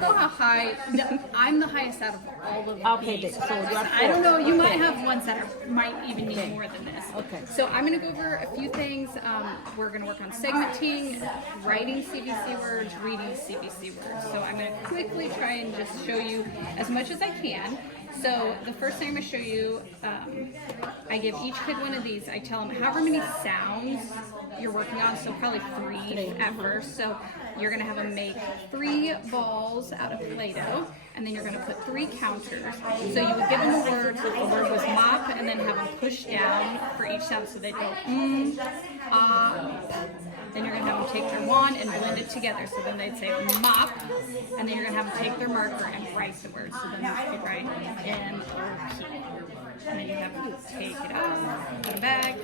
don't know how high. I'm the highest out of all of Okay, these. so you are I don't know. You might Okay. have ones that might even need more than this. Okay. So I'm going to go over a few things. We're going to work on segmenting, writing CVC words, reading CVC words. So I'm going to quickly try and just show you as much as I can. So the first thing I'm going to show you, I give each kid one of these. I tell them however many sounds you're working on, so probably three at first. So you're going to have them make 3 balls out of Play-Doh, and then you're going to put 3 counters. So you would give them a word, the word was mop, and then have them push down for each sound so they go Then you're going to have them take their wand and blend it together. So then they'd say mop, and then you're going to have them take their marker and write the word. So then they could write M-O-P. And then you have them take it out, put it back,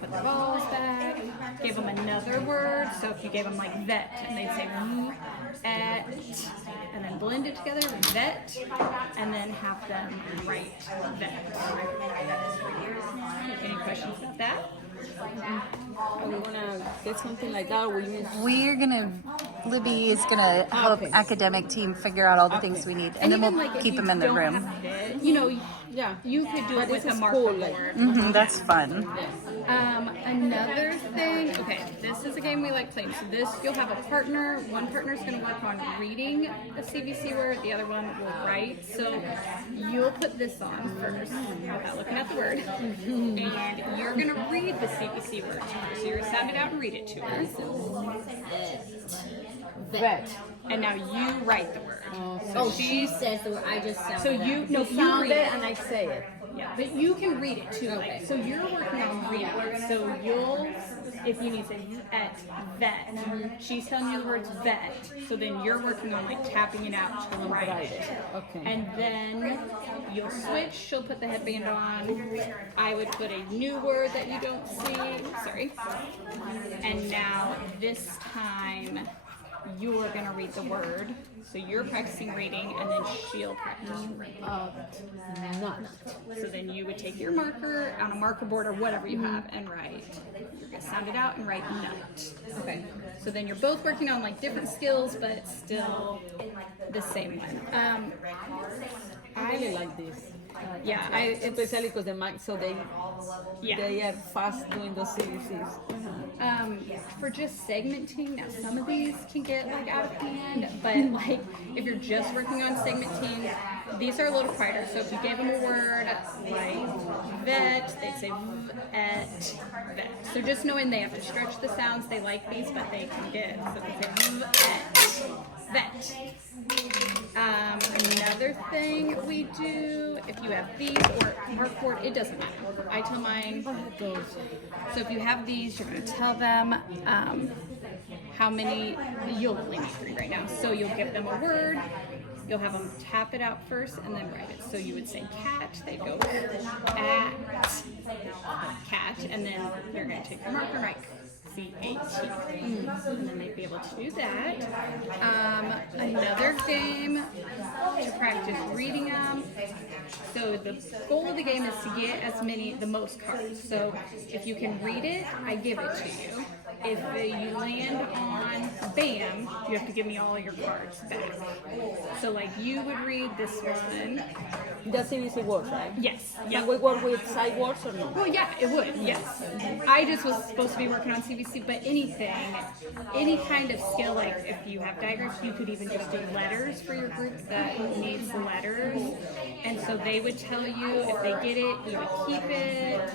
put the balls back, give them another word. So if you gave them like vet, and they'd say et, and then blend it together, vet, and then have them write vet. Any questions about that? Are we gonna get something like that? Or We're gonna, Libby is gonna help Okay. academic team figure out all the things we need, and then even, we'll like, if keep you them in the don't room. have it, you know, Yeah. you could do it But with this a is marker cool, like- board. That's fun. Another thing, okay, this is a game we like playing. So this, you'll have a partner. One partner's going to work on reading a CVC word. The other one will write. So you'll put this on first without looking at the word. And you're going to read the CVC word to her. So you're going to sound it out and read it to her. Vet. And now you write the word. Oh, she says the word. I just sound So it you, out. no, you Sound read it it. and I say it. Yeah, but you can read it too. Like, so you're working on reading. So you'll, if you need to say at vet, she's telling you the words vet. So then you're working on like tapping it out to write it. Okay. And then you'll switch. She'll put the headband on. I would put a new word that you don't see. Sorry. And now this time you're gonna read the word. So you're practicing reading, and then she'll practice reading. Nut. So then you would take your marker on a marker board or whatever you have and write. You're gonna sound it out and write nut. Okay. So then you're both working on like different skills, but still the same one. I really like this. Yeah, Especially because the mic, so they are fast doing those CVCs. for just segmenting, now some of these can get like out of hand, but like if you're just working on segmenting, these are a little quieter. So if you gave them a word like vet, they'd say vet. So just knowing they have to stretch the sounds, they like these, but they can get, so they say vet. Another thing we do, if you have these or markboard, it doesn't matter. I tell mine. So if you have these, you're going to tell them how many. You'll only need 3 right now. So you'll give them a word. You'll have them tap it out first and then write it. So you would say cat. They go at cat, and then you're going to take your marker and write C-A-T. And then they'd be able to do that. Another game to practice reading them. So the goal of the game is to get the most cards. So if you can read it, I give it to you. If you land on BAM, you have to give me all your cards back. So like you would read this one. The CVC words, right? Yes. Yeah. Can we work with side words or no? Well, yeah, it would, yes. I just was supposed to be working on CVC, but any kind of skill, like if you have diagrams, you could even just do letters for your group that needs letters. And so they would tell you if they get it, you would keep it.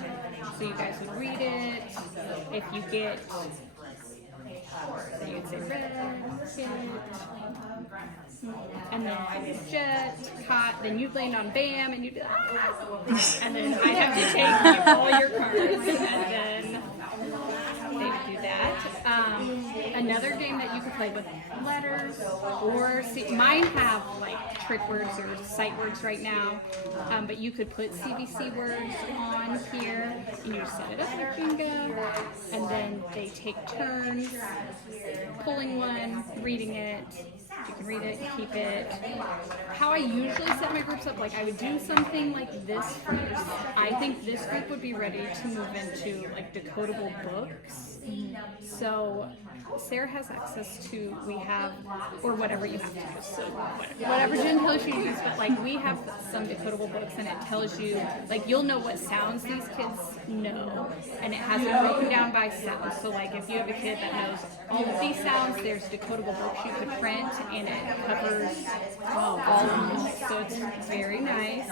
So you guys would read it. If you get, so you'd say red, get, and then jet, caught, then you'd land on BAM, and you'd be and then I'd have to take all your cards, and then they would do that. Another game that you could play with letters, or mine have like trick words or sight words right now, but you could put CVC words on here, and you just set it up like bingo, and then they take turns pulling one, reading it, You can read it, keep it. How I usually set my groups up, like I would do something like this first. I think this group would be ready to move into like decodable books. So Sarah has access to, we have, or whatever you have to use, so whatever Jen tells you to use, but like we have some decodable books and it tells you, like you'll know what sounds these kids know, and it has it broken down by sound. So like if you have a kid that knows all of these sounds, there's decodable books you could print and it covers all of them. So it's very nice.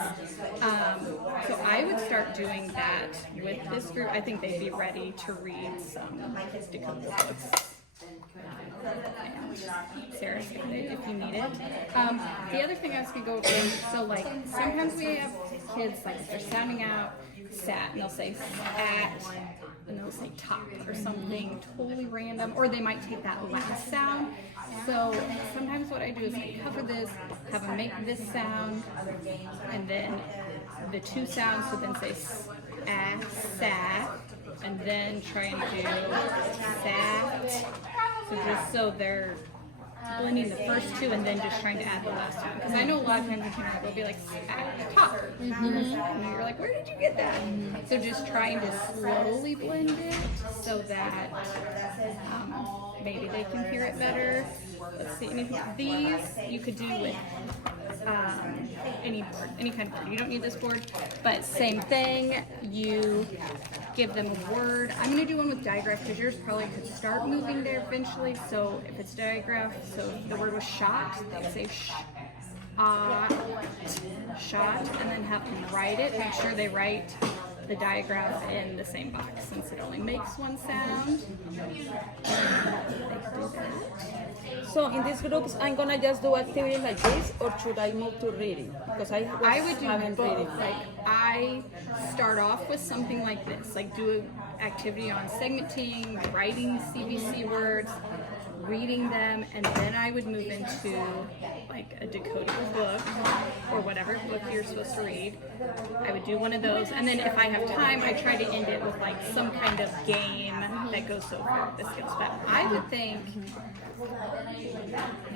So I would start doing that with this group. I think they'd be ready to read some decodable books. And Sarah's got it if you need it. The other thing I was going to go over, so like sometimes we have kids like if they're sounding out sat and they'll say at and they'll say top or something totally random, or they might take that last sound. So sometimes what I do is I cover this, have them make this sound, and then the two sounds would then say sat, and then try and do sat. So just so they're blending the first two and then just trying to add the last one. Because I know a lot of times in kindergarten they'll be like top. And you're like, where did you get that? So just trying to slowly blend it so that maybe they can hear it better. Let's see, these you could do with any board, any kind of board. You don't need this board, but same thing. You give them a word. I'm going to do one with digraph because yours probably could start moving there eventually. So if it's digraph, so if the word was shot, they would say shot, and then have them write it. Make sure they write the digraph in the same box since it only makes one sound. So in these groups, I'm gonna just do activities like this, or should I move to reading? Because I would do both. Like I start off with something like this, like do an activity on segmenting, writing CVC words, reading them, and then I would move into like a decodable book or whatever book you're supposed to read. I would do one of those, and then if I have time, I try to end it with like some kind of game that goes over the skills. But I would think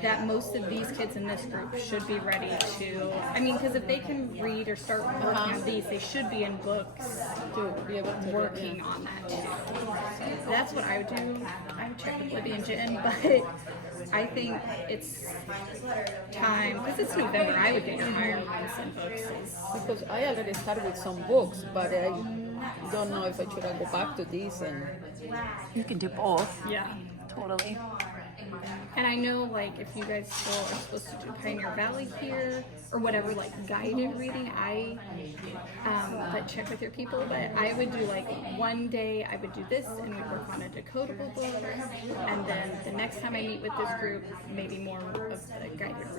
that most of these kids in this group should be ready to, I mean, because if they can read or start working on these, they should be in books to be able to working on that too. So that's what I would do. I would check with Libby and Jen, but I think it's time, because it's November, I would get your higher ones and books. Because I already started with some books, but I don't know if I should go back to these. And You can do both. Yeah. Totally. And I know, like, if you guys still are supposed to do Pioneer Valley here, or whatever, like, guided reading, but check with your people, but I would do, like, one day I would do this, and we'd work on a decodable book, and then the next time I meet with this group, maybe more of the guided